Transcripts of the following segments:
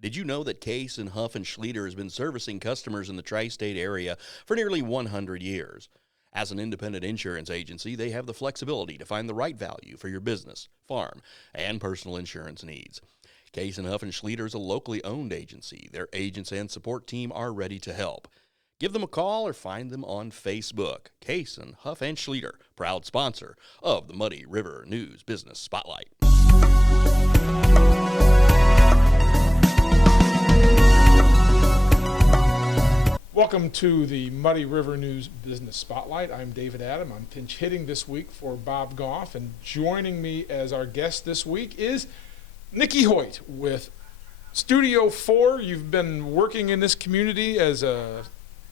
Did you know that Case and Huff and Schleter has been servicing customers in the tri-state area for nearly 100 years? As an independent insurance agency, they have the flexibility to find the right value for your business, farm, and personal insurance needs. Case and Huff and Schleter is a locally owned agency. Their agents and support team are ready to help. Give them a call or find them on Facebook. Case and Huff and Schleter, proud sponsor of the Muddy River News Business Spotlight. Welcome to the Muddy River News Business Spotlight. I'm David Adam. I'm pinch hitting this week for Bob Goff, and joining me as our guest this week is Nikki Hoyt with Studio 4. You've been working in this community as a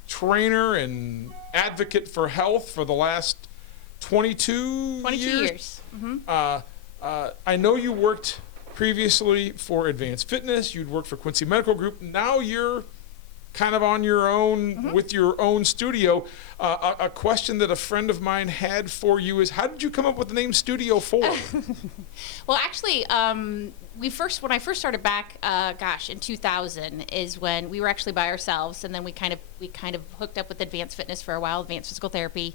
trainer and advocate for health for the last 22 years. Mm-hmm. I know you worked previously for Advanced Fitness. You'd worked for Quincy Medical Group. Now you're kind of on your own with your own studio. A question that a friend of mine had for you is, how did you come up with the name Studio 4? Well, actually, when I first started back, in 2000 is when we were actually by ourselves, and then we kind of hooked up with Advanced Fitness for a while, Advanced Physical Therapy.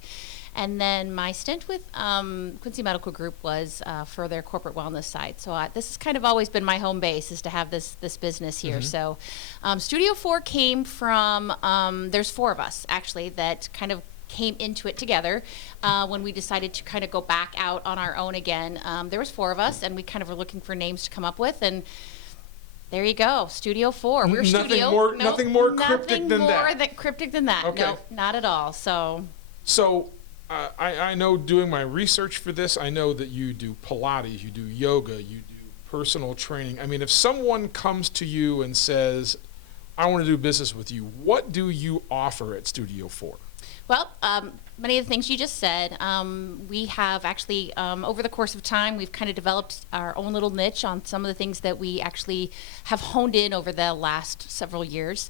And then my stint with Quincy Medical Group was for their corporate wellness side. So this has kind of always been my home base, is to have this business here. Mm-hmm. So Studio 4 came from, there's four of us actually that kind of came into it together when we decided to kind of go back out on our own again. There was four of us, and we kind of were looking for names to come up with, and there you go, Studio 4. We're nothing more cryptic than that. Okay. No, not at all. So I know, doing my research for this, I know that you do Pilates, you do yoga, you do personal training. I mean, if someone comes to you and says, I want to do business with you, what do you offer at Studio 4? Well, many of the things you just said. We have actually, over the course of time, we've kind of developed our own little niche on some of the things that we actually have honed in over the last several years.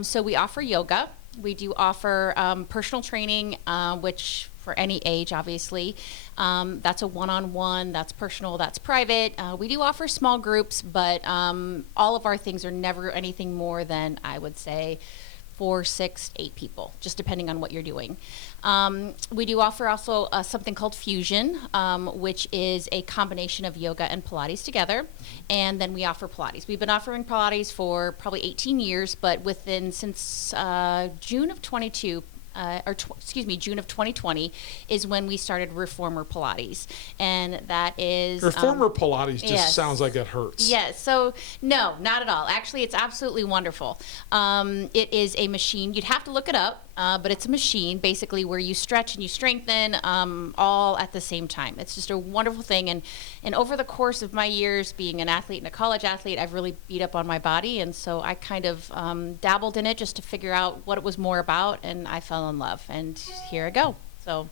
So we offer yoga. We do offer personal training, which for any age, obviously. That's a one-on-one, that's personal, that's private. We do offer small groups, but all of our things are never anything more than, I would say, 4, 6, 8 people, just depending on what you're doing. We do offer also something called Fusion, which is a combination of yoga and Pilates together. And then we offer Pilates. We've been offering Pilates for probably 18 years, but since June of 2020 is when we started Reformer Pilates. And that is... Reformer Pilates just yes. sounds like it hurts. Yes, so no, not at all. Actually, it's absolutely wonderful. It is a machine. You'd have to look it up. But it's a machine basically where you stretch and you strengthen all at the same time. It's just a wonderful thing. And over the course of my years being an athlete and a college athlete, I've really beat up on my body. And so I kind of dabbled in it just to figure out what it was more about. And I fell in love. And here I go. So,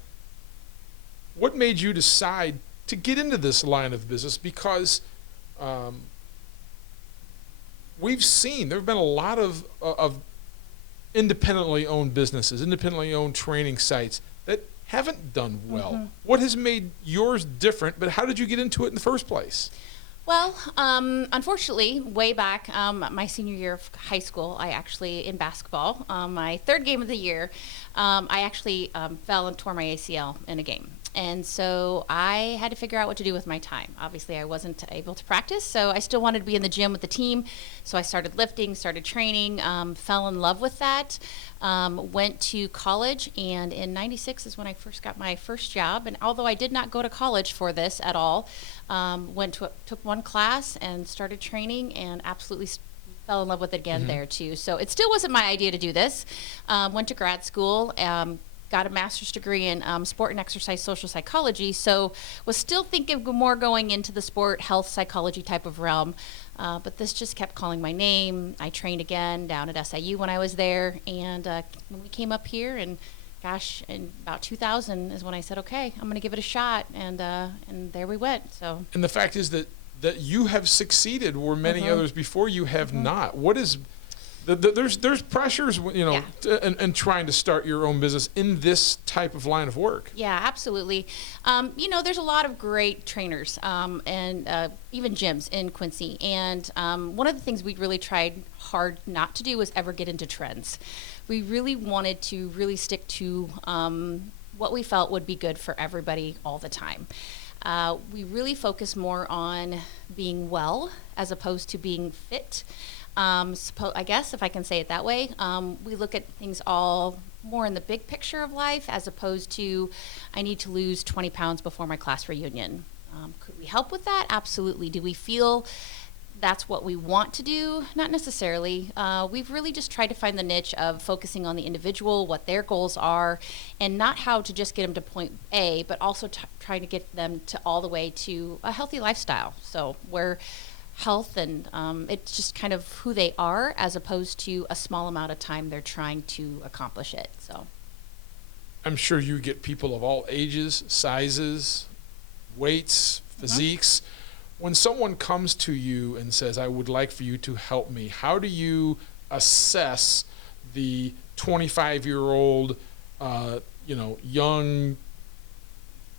what made you decide to get into this line of business? Because we've seen there have been a lot of independently owned businesses, independently owned training sites that haven't done well. Mm-hmm. What has made yours different, but how did you get into it in the first place? Well, unfortunately, way back, my senior year of high school, I actually, in basketball, my third game of the year, I actually fell and tore my ACL in a game. And so I had to figure out what to do with my time. Obviously, I wasn't able to practice, so I still wanted to be in the gym with the team. So I started lifting, started training, fell in love with that, went to college, and in '96 is when I first got my first job. And although I did not go to college for this at all, took one class and started training, and absolutely fell in love with it again there too. So it still wasn't my idea to do this. Went to grad school. Got a master's degree in sport and exercise social psychology, so was still thinking more going into the sport health psychology type of realm, but this just kept calling my name. I trained again down at SIU when I was there, and when we came up here, and gosh, in about 2000 is when I said, okay, I'm going to give it a shot, and there we went. So, and the fact is that you have succeeded where many others before you have not. What is There's pressures, Yeah. and trying to start your own business in this type of line of work. Yeah, absolutely. There's a lot of great trainers and even gyms in Quincy. And one of the things we really tried hard not to do was ever get into trends. We really wanted to really stick to what we felt would be good for everybody all the time. We really focus more on being well as opposed to being fit. I guess if I can say it that way, we look at things all more in the big picture of life as opposed to I need to lose 20 pounds before my class reunion. Could we help with that? Absolutely. Do we feel that's what we want to do? Not necessarily. We've really just tried to find the niche of focusing on the individual, what their goals are, and not how to just get them to point A, but also trying to get them to all the way to a healthy lifestyle. So where health and it's just kind of who they are as opposed to a small amount of time they're trying to accomplish it. So I'm sure you get people of all ages, sizes, weights, physiques. When someone comes to you and says, I would like for you to help me, how do you assess the 25-year-old, young,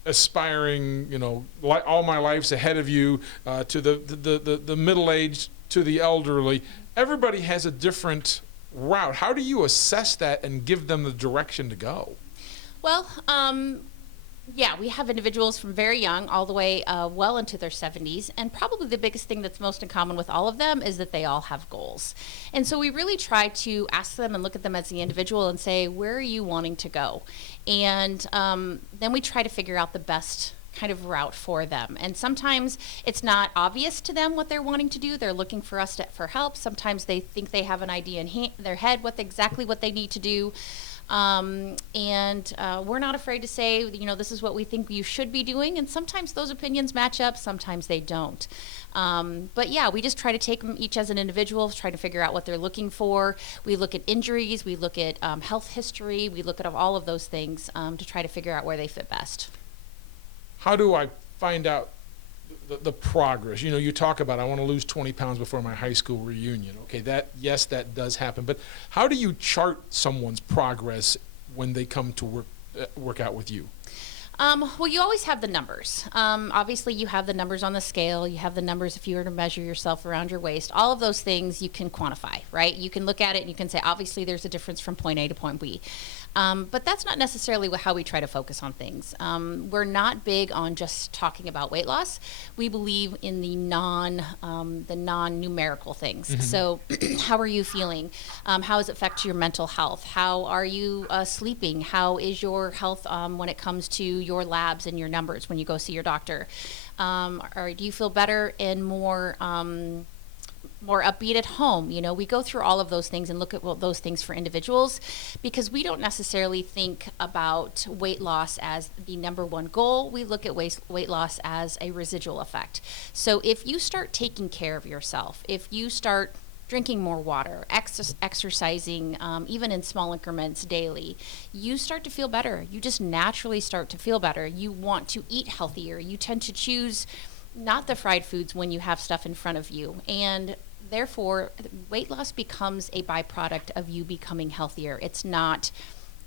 aspiring, all my life's ahead of you, to the middle-aged, to the elderly? Everybody has a different route. How do you assess that and give them the direction to go? Well, yeah, we have individuals from very young all the way well into their 70s. And probably the biggest thing that's most in common with all of them is that they all have goals. And so we really try to ask them and look at them as the individual and say, where are you wanting to go? And then we try to figure out the best kind of route for them. And sometimes it's not obvious to them what they're wanting to do. They're looking for us for help. Sometimes they think they have an idea in their head exactly what they need to do. We're not afraid to say, this is what we think you should be doing. And sometimes those opinions match up, sometimes they don't. But yeah, we just try to take them each as an individual, try to figure out what they're looking for. We look at injuries, we look at health history, we look at all of those things to try to figure out where they fit best. How do I find out the progress? You talk about, I want to lose 20 pounds before my high school reunion. Okay, that does happen. But how do you chart someone's progress when they come to work out with you? Well, you always have the numbers. Obviously, you have the numbers on the scale. You have the numbers if you were to measure yourself around your waist. All of those things you can quantify, right? You can look at it and you can say, obviously, there's a difference from point A to point B. But that's not necessarily how we try to focus on things. We're not big on just talking about weight loss. We believe in the non-numerical things. Mm-hmm. So how are you feeling? How does it affect your mental health? How are you sleeping? How is your health when it comes to your labs and your numbers when you go see your doctor? Or do you feel better and more upbeat at home? We go through all of those things and look at those things for individuals, because we don't necessarily think about weight loss as the number one goal. We look at weight loss as a residual effect. So if you start taking care of yourself, if you start drinking more water, exercising, even in small increments daily, you start to feel better. You just naturally start to feel better. You want to eat healthier. You tend to choose not the fried foods when you have stuff in front of you. And therefore, weight loss becomes a byproduct of you becoming healthier. It's not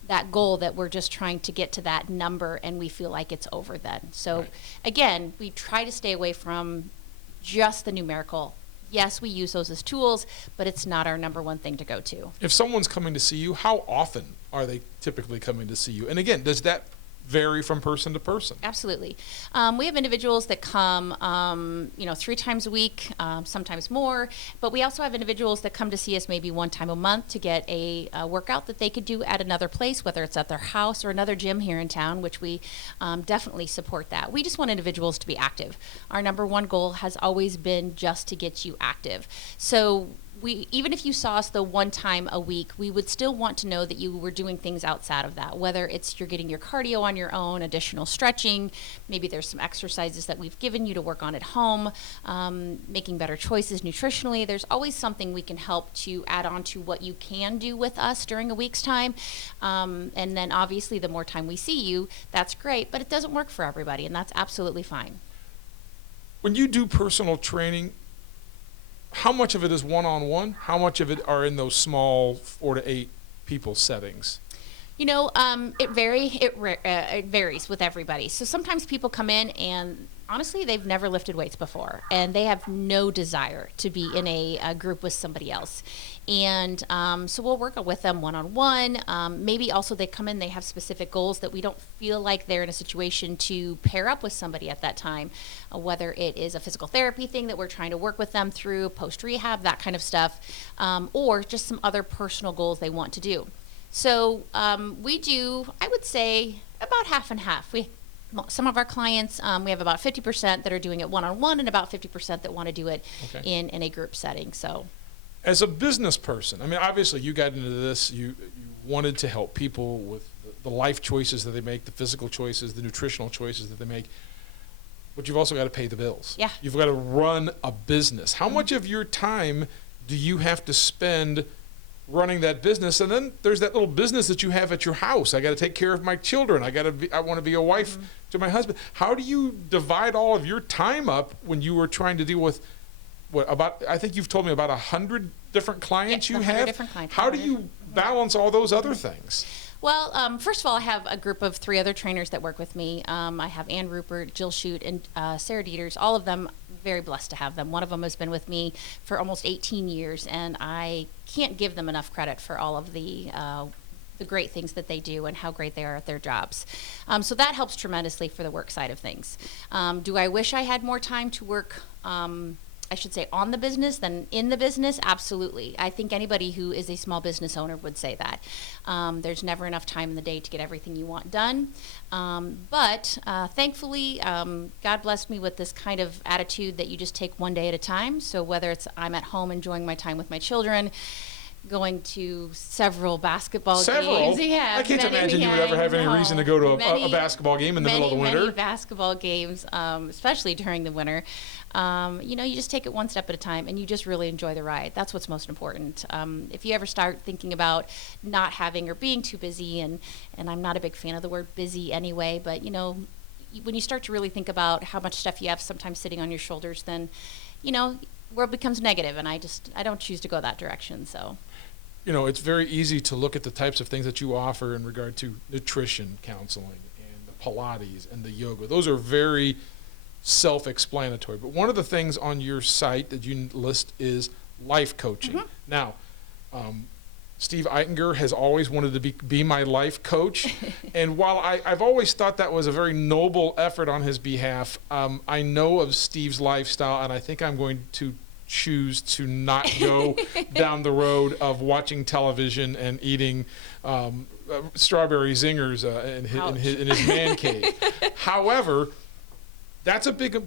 that goal that we're just trying to get to that number and we feel like it's over then. So right. Again, we try to stay away from just the numerical. Yes, we use those as tools, but it's not our number one thing to go to. If someone's coming to see you, how often are they typically coming to see you? And again, does that vary from person to person? Absolutely. We have individuals that come, 3 times a week, sometimes more, but we also have individuals that come to see us maybe 1 time a month to get a workout that they could do at another place, whether it's at their house or another gym here in town, which we definitely support that. We just want individuals to be active. Our number one goal has always been just to get you active. So even if you saw us the 1 time a week, we would still want to know that you were doing things outside of that, whether it's you're getting your cardio on your own, additional stretching, maybe there's some exercises that we've given you to work on at home, making better choices nutritionally. There's always something we can help to add on to what you can do with us during a week's time. And then obviously the more time we see you, that's great, but it doesn't work for everybody, and that's absolutely fine. When you do personal training, how much of it is one-on-one? How much of it are in those small 4 to 8 people settings? It varies with everybody. So sometimes people come in and honestly, they've never lifted weights before, and they have no desire to be in a group with somebody else. And so we'll work with them one-on-one. Maybe also they come in, they have specific goals that we don't feel like they're in a situation to pair up with somebody at that time, whether it is a physical therapy thing that we're trying to work with them through, post-rehab, that kind of stuff, or just some other personal goals they want to do. So we do, I would say, about half and half. Some of our clients, we have about 50% that are doing it one-on-one and about 50% that want to do it in a group setting. So, as a business person, I mean, obviously you got into this, you wanted to help people with the life choices that they make, the physical choices, the nutritional choices that they make, but you've also got to pay the bills. Yeah. You've got to run a business. How much of your time do you have to spend running that business? And then there's that little business that you have at your house. I got to take care of my children. I want to be a wife to my husband. How do you divide all of your time up when you were trying to deal with I think you've told me about 100 different clients you have? Different clients. How do you balance all those other things? Well, first of all, I have a group of 3 other trainers that work with me. I have Ann Rupert, Jill Shute, and Sarah Dieters. All of them, very blessed to have them. One of them has been with me for almost 18 years, and I can't give them enough credit for all of the great things that they do and how great they are at their jobs. So that helps tremendously for the work side of things. Do I wish I had more time to work, I should say, on the business than in the business? Absolutely. I think anybody who is a small business owner would say that. There's never enough time in the day to get everything you want done. But thankfully, God blessed me with this kind of attitude that you just take one day at a time. So whether it's I'm at home enjoying my time with my children, going to several basketball games. Yeah, I can't imagine you would ever have any reason to go to a basketball game in the middle of the winter. Many basketball games, especially during the winter. You just take it one step at a time, and you just really enjoy the ride. That's what's most important. If you ever start thinking about not having or being too busy, and I'm not a big fan of the word busy anyway, but when you start to really think about how much stuff you have sometimes sitting on your shoulders, then world becomes negative, and I don't choose to go that direction. So, it's very easy to look at the types of things that you offer in regard to nutrition counseling and the Pilates and the yoga. Those are very self-explanatory. But one of the things on your site that you list is life coaching. Now, Steve Eitinger has always wanted to be my life coach. And while I've always thought that was a very noble effort on his behalf, I know of Steve's lifestyle, and I think I'm going to choose to not go down the road of watching television and eating strawberry zingers in his man cave. However, that's a big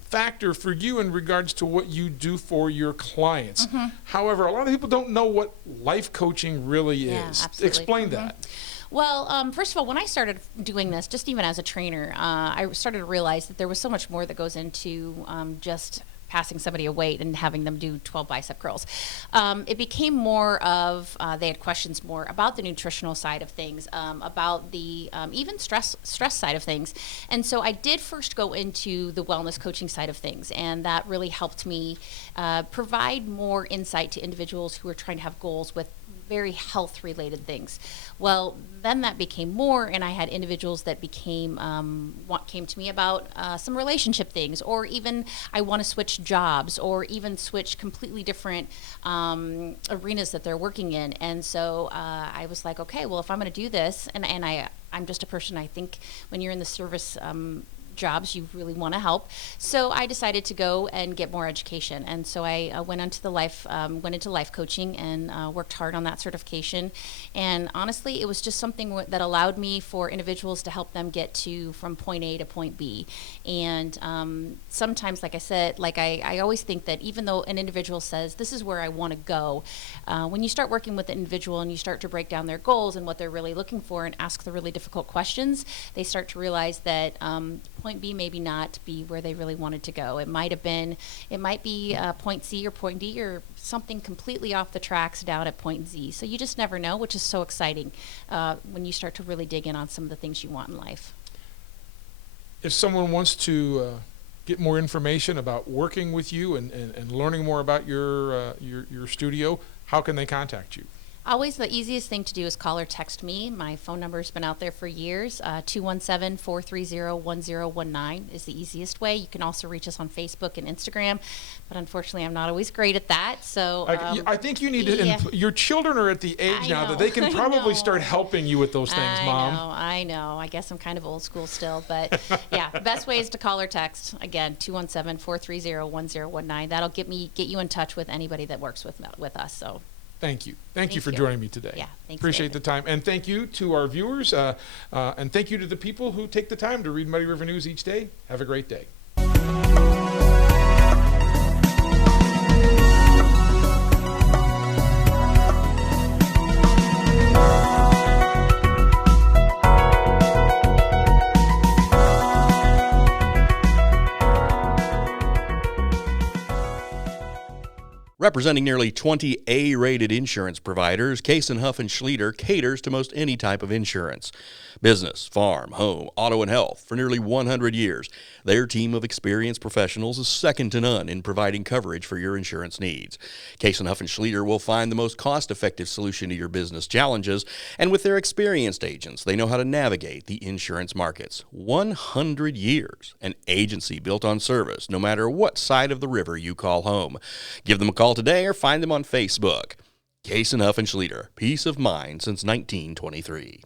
factor for you in regards to what you do for your clients. However, a lot of people don't know what life coaching really is. Absolutely. Explain that. Well, first of all, when I started doing this, just even as a trainer, I started to realize that there was so much more that goes into just passing somebody a weight and having them do 12 bicep curls. It became more of, they had questions more about the nutritional side of things, about the even stress side of things. And so I did first go into the wellness coaching side of things, and that really helped me provide more insight to individuals who are trying to have goals with very health-related things. Well, then that became more, and I had individuals that came to me about some relationship things, or even I want to switch jobs, or even switch completely different arenas that they're working in. And so I was like, okay, well, if I'm going to do this, and I'm just a person, I think when you're in the service jobs, you really want to help. So I decided to go and get more education, and so I went into life coaching and worked hard on that certification. And honestly, it was just something that allowed me for individuals to help them get from point A to point B. And sometimes, like I said, I always think that even though an individual says this is where I want to go, when you start working with the individual and you start to break down their goals and what they're really looking for and ask the really difficult questions, they start to realize that point B maybe not be where they really wanted to go. It might be point C or point D, or something completely off the tracks down at point Z. So you just never know, which is so exciting when you start to really dig in on some of the things you want in life. If someone wants to get more information about working with you and learning more about your studio, how can they contact you? Always the easiest thing to do is call or text me. My phone number's been out there for years. 217-430-1019 is the easiest way. You can also reach us on Facebook and Instagram, but unfortunately I'm not always great at that. So I think you need to, your children are at the age now that they can probably start helping you with those things, Mom. I know. I guess I'm kind of old school still, but yeah, the best way is to call or text. Again, 217-430-1019. That'll get you in touch with anybody that works with us. So. Thank you. Thank you for joining me today. Yeah, thanks, appreciate David. the time. And thank you to our viewers. And thank you to the people who take the time to read Muddy River News each day. Have a great day. Representing nearly 20 A-rated insurance providers, Case & Huff & Schlieder caters to most any type of insurance. Business, farm, home, auto, and health for nearly 100 years. Their team of experienced professionals is second to none in providing coverage for your insurance needs. Case & Huff & Schlieder will find the most cost-effective solution to your business challenges, and with their experienced agents, they know how to navigate the insurance markets. 100 years, an agency built on service, no matter what side of the river you call home. Give them a call today or find them on Facebook. Case & Huff & Schlieder, peace of mind since 1923.